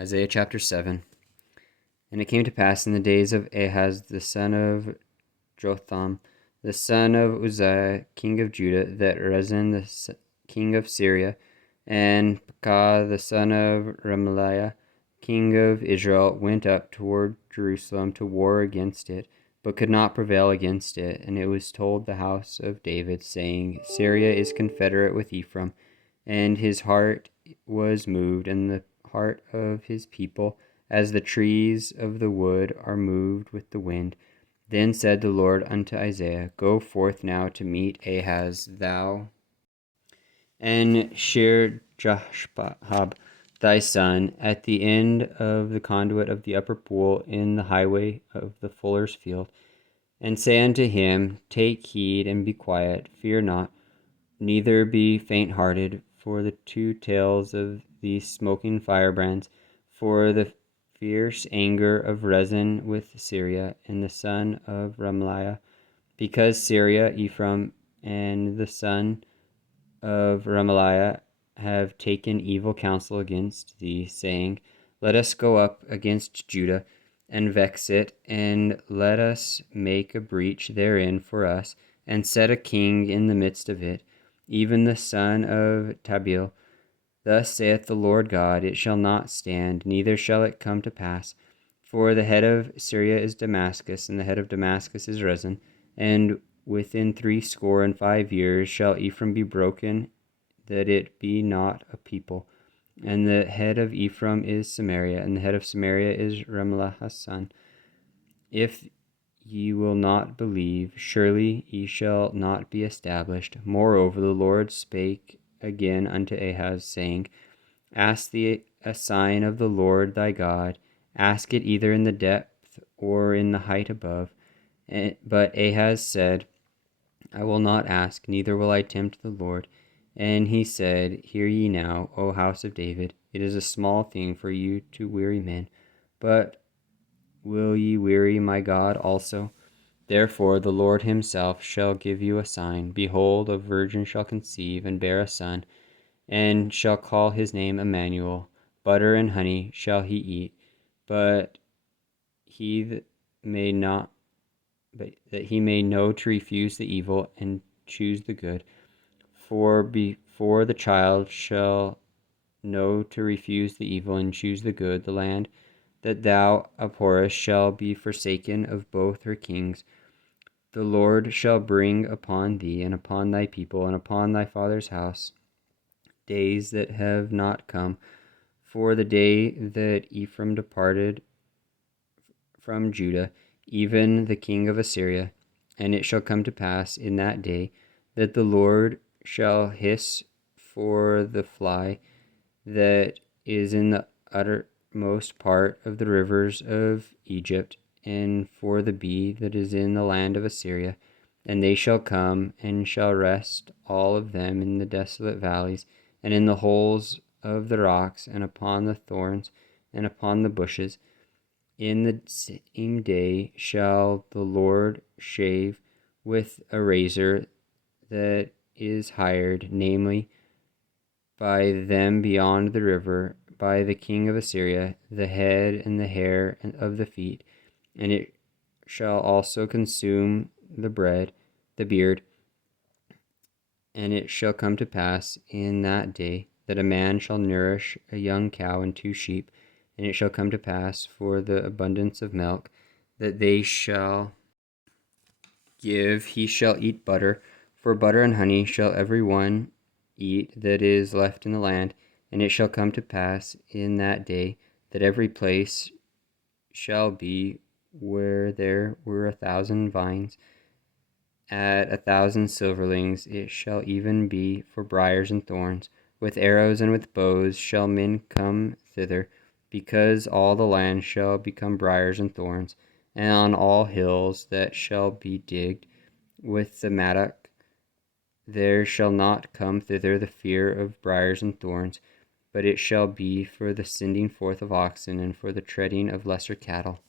Isaiah chapter 7. And it came to pass in the days of Ahaz the son of Jotham, the son of Uzziah, king of Judah, that Rezin the king of Syria, and Pekah the son of Remaliah, king of Israel, went up toward Jerusalem to war against it, but could not prevail against it. And it was told the house of David, saying, Syria is confederate with Ephraim, and his heart was moved, and the heart of his people, as the trees of the wood are moved with the wind. Then said the Lord unto Isaiah, Go forth now to meet Ahaz, thou and Shear-Jashub thy son, at the end of the conduit of the upper pool in the highway of the fuller's field, and say unto him, Take heed and be quiet, fear not, neither be faint-hearted, for the two tails of these smoking firebrands, for the fierce anger of Rezin with Syria and the son of Remaliah, because Syria, Ephraim, and the son of Remaliah have taken evil counsel against thee, saying, Let us go up against Judah, and vex it, and let us make a breach therein for us, and set a king in the midst of it, even the son of Tabeel. Thus saith the Lord God, It shall not stand, neither shall it come to pass. For the head of Syria is Damascus, and the head of Damascus is Rezin, and within 65 years shall Ephraim be broken, that it be not a people. And the head of Ephraim is Samaria, and the head of Samaria is Remaliah's son. If ye will not believe, surely ye shall not be established. Moreover, the Lord spake again unto Ahaz, saying, Ask thee a sign of the Lord thy God, ask it either in the depth or in the height above. But Ahaz said, I will not ask, neither will I tempt the Lord. And he said, Hear ye now, O house of David, it is a small thing for you to weary men, but will ye weary my God also? Therefore the Lord himself shall give you a sign. Behold, a virgin shall conceive, and bear a son, and shall call his name Emmanuel. Butter and honey shall he eat, but he that may not, but that he may know to refuse the evil and choose the good. For before the child shall know to refuse the evil and choose the good, the land that thou abhorrest shall be forsaken of both her kings. The Lord shall bring upon thee, and upon thy people, and upon thy father's house, days that have not come, for the day that Ephraim departed from Judah, even the king of Assyria. And it shall come to pass in that day that the Lord shall hiss for the fly that is in the uttermost part of the rivers of Egypt, and for the bee that is in the land of Assyria. And they shall come, and shall rest all of them in the desolate valleys, and in the holes of the rocks, and upon the thorns, and upon the bushes. In the same day shall the Lord shave with a razor that is hired, namely, by them beyond the river, by the king of Assyria, the head and the hair of the feet, and it shall also consume the beard. And it shall come to pass in that day that a man shall nourish a young cow and 2 sheep, and it shall come to pass for the abundance of milk that they shall give, he shall eat butter, for butter and honey shall every one eat that is left in the land. And it shall come to pass in that day that every place shall be where there were 1,000 vines, at 1,000 silverlings it shall even be for briars and thorns. With arrows and with bows shall men come thither, because all the land shall become briars and thorns. And on all hills that shall be digged with the mattock, there shall not come thither the fear of briars and thorns, but it shall be for the sending forth of oxen, and for the treading of lesser cattle.